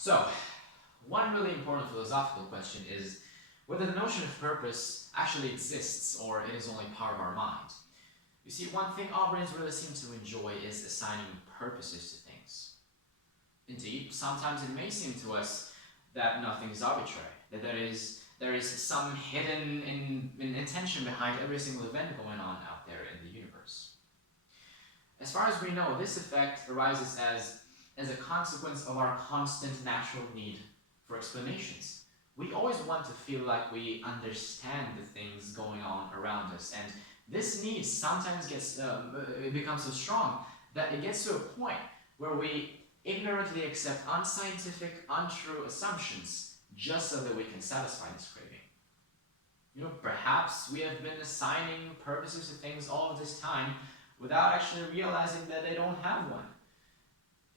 So, one really important philosophical question is whether the notion of purpose actually exists or it is only part of our mind. You see, one thing our brains really seem to enjoy is assigning purposes to things. Indeed, sometimes it may seem to us that nothing is arbitrary, that there is some hidden intention behind every single event going on out there in the universe. As far as we know, this effect arises as a consequence of our constant natural need for explanations. We always want to feel like we understand the things going on around us, and this need sometimes it becomes so strong that it gets to a point where we ignorantly accept unscientific, untrue assumptions just so that we can satisfy this craving. You know, perhaps we have been assigning purposes to things all of this time without actually realizing that they don't have one.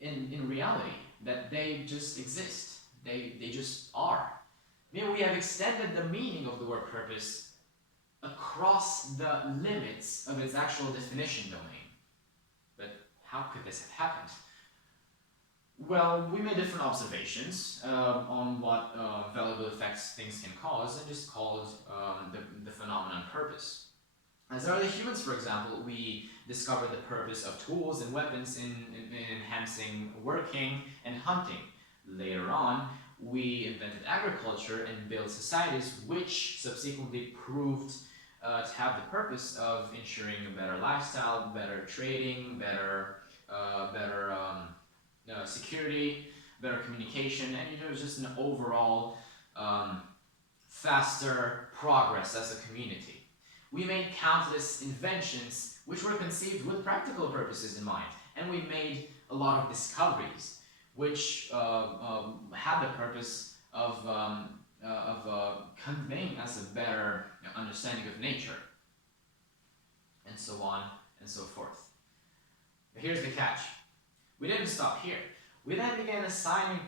In reality, that they just exist. They just are. Maybe we have extended the meaning of the word purpose across the limits of its actual definition domain. But how could this have happened? Well, we made different observations on what valuable effects things can cause and just called the phenomenon purpose. As early humans, for example, we discovered the purpose of tools and weapons in enhancing working and hunting. Later on, we invented agriculture and built societies which subsequently proved to have the purpose of ensuring a better lifestyle, better trading, better security, better communication, and it was just an overall faster progress as a community. We made countless inventions which were conceived with practical purposes in mind, and we made a lot of discoveries which had the purpose of conveying us a better understanding of nature, and so on and so forth. But here's the catch. We didn't stop here. We then began assigning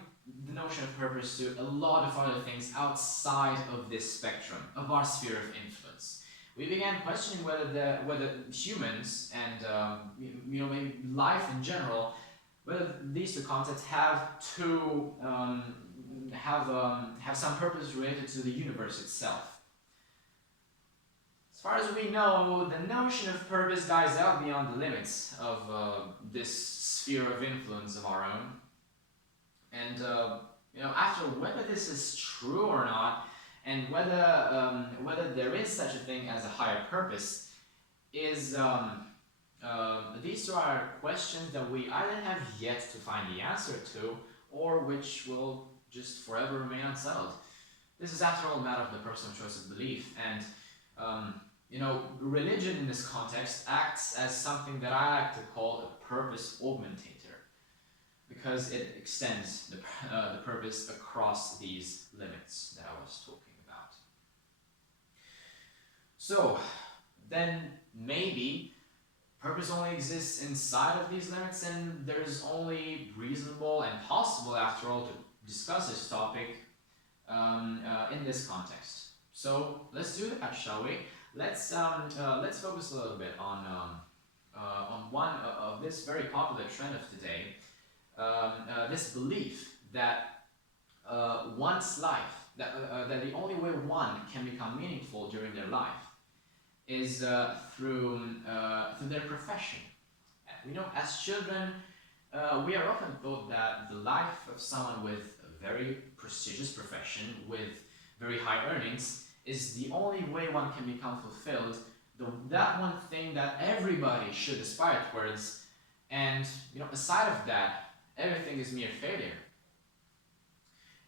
the notion of purpose to a lot of other things outside of this spectrum, of our sphere of influence. We began questioning whether humans and maybe life in general, whether these two concepts have some purpose related to the universe itself. As far as we know, the notion of purpose dies out beyond the limits of this sphere of influence of our own. And after whether this is true or not, and whether there is such a thing as a higher purpose, these two are questions that we either have yet to find the answer to, or which will just forever remain unsettled. This is, after all, a matter of the personal choice of belief, and religion in this context acts as something that I like to call a purpose augmentator, because it extends the purpose across these limits that I was talking about. So, then maybe purpose only exists inside of these limits, and there's only reasonable and possible, after all, to discuss this topic in this context. So let's do that, shall we? Let's focus a little bit on one of this very popular trend of today. This belief that one's life, that the only way one can become meaningful during their life is through their profession. As children, we are often taught that the life of someone with a very prestigious profession, with very high earnings, is the only way one can become fulfilled, that one thing that everybody should aspire towards, and aside of that, everything is mere failure.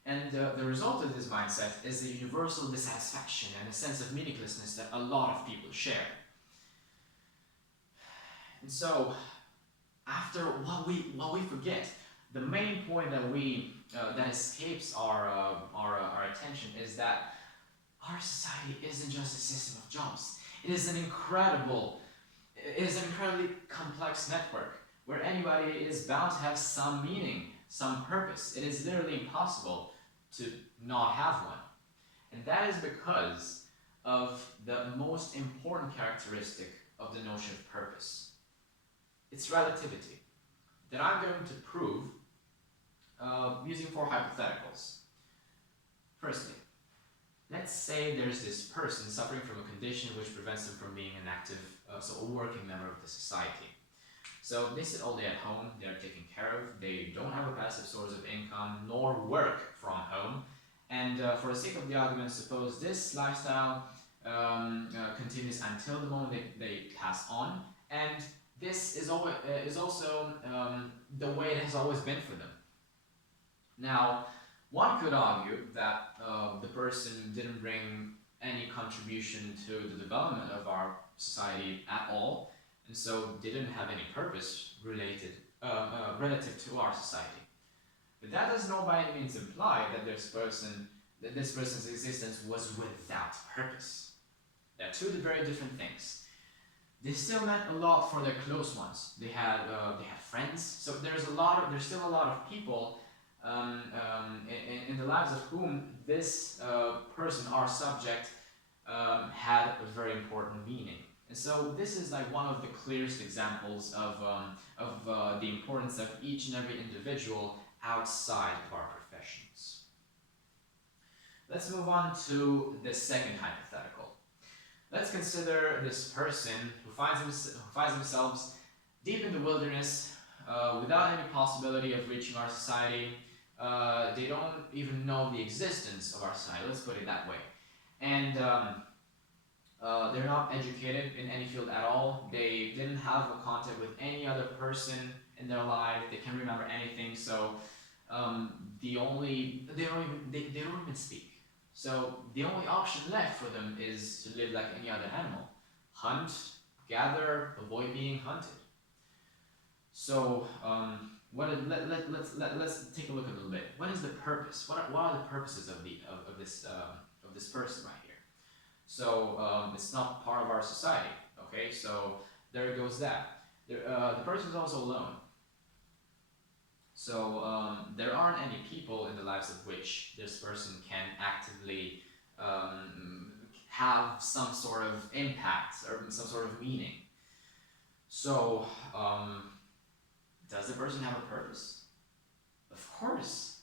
And the result of this mindset is a universal dissatisfaction and a sense of meaninglessness that a lot of people share. And so, after what we forget, the main point that escapes our attention is that our society isn't just a system of jobs. It is an incredibly complex network where anybody is bound to have some meaning, some purpose. It is literally impossible to not have one. And that is because of the most important characteristic of the notion of purpose. It's relativity. That I'm going to prove using 4 hypotheticals. Firstly, let's say there's this person suffering from a condition which prevents them from being an active, so a working member of the society. So they sit all day at home, they're taken care of, they don't have a passive source of income, nor work from home. And for the sake of the argument, suppose this lifestyle continues until the moment they pass on, and this is also the way it has always been for them. Now, one could argue that the person didn't bring any contribution to the development of our society at all, and so didn't have any purpose relative to our society. But that does not by any means imply that this person's existence was without purpose. They're two very different things. They still meant a lot for their close ones. They had friends. So there's still a lot of people in the lives of whom this person, our subject, had a very important meaning. And so this is like one of the clearest examples of the importance of each and every individual outside of our professions. Let's move on to the second hypothetical. Let's consider this person who finds themselves deep in the wilderness without any possibility of reaching our society. They don't even know the existence of our society, let's put it that way. And they're not educated in any field at all. They didn't have a contact with any other person in their life. They can't remember anything. So they don't even speak. So the only option left for them is to live like any other animal: hunt, gather, avoid being hunted. So let's take a look a little bit. What is the purpose? What are the purposes of this person right here? So it's not part of our society. Okay, so there goes that. The person is also alone. So there aren't any people in the lives of which this person can actively have some sort of impact or some sort of meaning. So does the person have a purpose? Of course.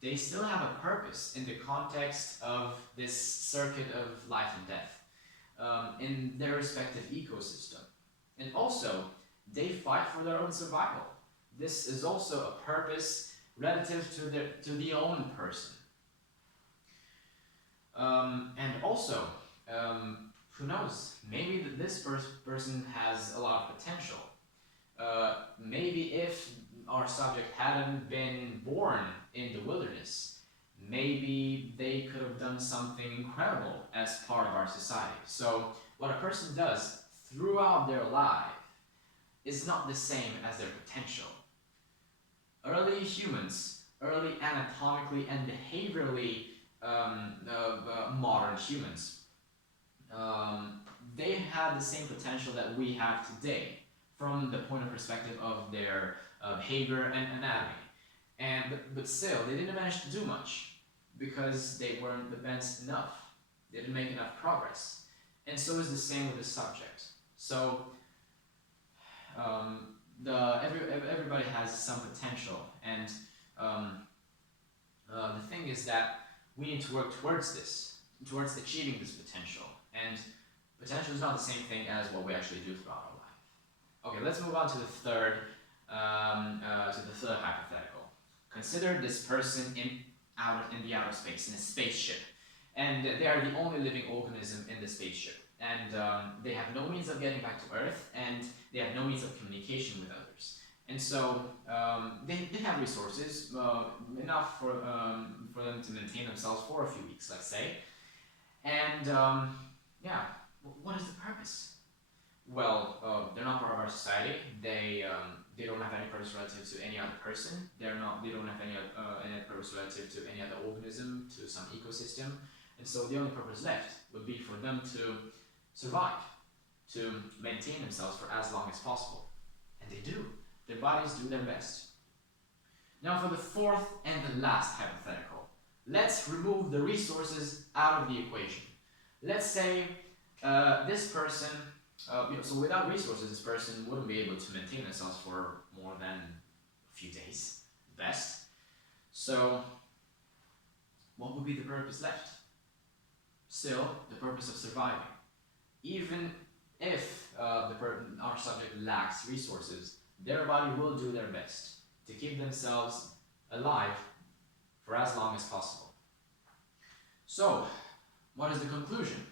They still have a purpose in the context of this circuit of life and death, in their respective ecosystem. And also, they fight for their own survival. This is also a purpose relative to the own person. And also, who knows, maybe this person has a lot of potential. Maybe if our subject hadn't been born in the wilderness, maybe they could have done something incredible as part of our society. So what a person does throughout their life is not the same as their potential. Early humans, early anatomically and behaviorally modern humans, they had the same potential that we have today from the point of perspective of their behavior and anatomy. But still, they didn't manage to do much because they weren't advanced enough. They didn't make enough progress. And so is the same with the subject. So everybody has some potential, and the thing is that we need to work towards achieving this potential. And potential is not the same thing as what we actually do throughout our life. Okay, let's move on to the third hypothetical. Consider this person in the outer space, in a spaceship, and they are the only living organism in the spaceship. And they have no means of getting back to Earth, and they have no means of communication with others. And so they have resources, enough for them to maintain themselves for a few weeks, let's say. And yeah, what is the purpose? Well, they're not part of our society. They don't have any purpose relative to any other person. They don't have any purpose relative to any other organism, to some ecosystem. And so the only purpose left would be for them to survive, to maintain themselves for as long as possible. And they do. Their bodies do their best. Now for the fourth and the last hypothetical. Let's remove the resources out of the equation. Let's say this person, so without resources, this person wouldn't be able to maintain themselves for more than a few days, best. So, what would be the purpose left? Still, the purpose of surviving. Even if our subject lacks resources, their body will do their best to keep themselves alive for as long as possible. So, what is the conclusion?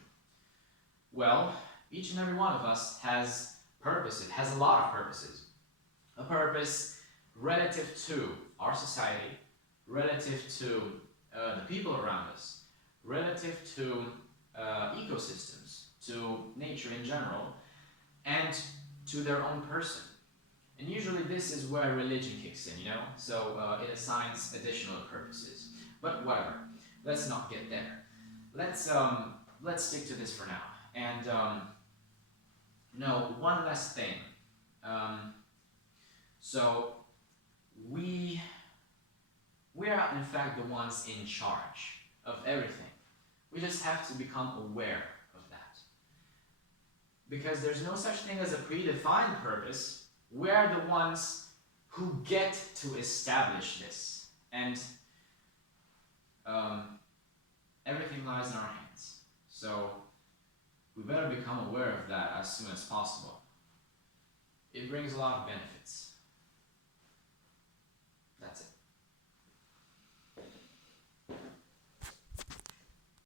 Well, each and every one of us has purpose. It has a lot of purposes. A purpose relative to our society, relative to the people around us, relative to ecosystems, to nature in general, and to their own person. And usually this is where religion kicks in, you know? So it assigns additional purposes. But whatever, let's not get there. Let's stick to this for now. And one last thing. So we are in fact the ones in charge of everything. We just have to become aware of that. Because there's no such thing as a predefined purpose. We are the ones who get to establish this. And everything lies in our hands. So we better become aware of that as soon as possible. It brings a lot of benefits.